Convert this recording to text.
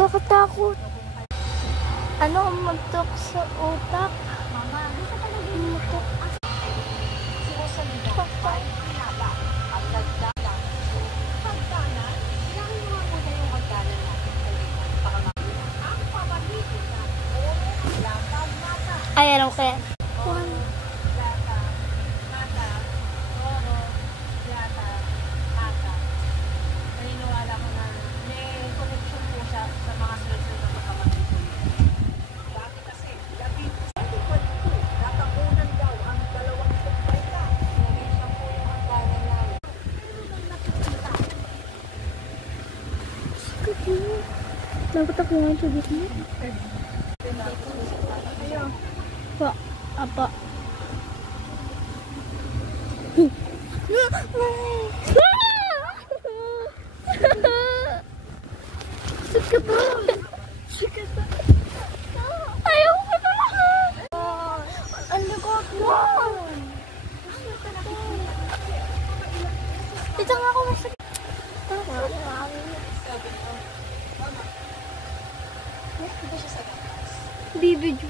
Kakatakot. Ano ang magtok sa utak? Mama, gusto ka na din magtok. Sinusunod ay pinaba ang nagdala. Hagdanan, inahinuha mo na yung hagdanan natin. Ang pamahigit na oro, latag, mata. Ay, alam ko yan. Naniniwala ko na may connection po siya sa mga sunod-sunod na pagkamatay ko. Dati kasi, labi po sa likod ko, natapunan daw ang 20 baita. Naging siya po yung hangganan namin. Pero nung nakikita, Dapat ako nga siya dito. Pa, apa. Sakit ba? Sakit ba? Ayaw ko talaga. Ang lagot mo. Ito nga ako masakit. Bibidyo.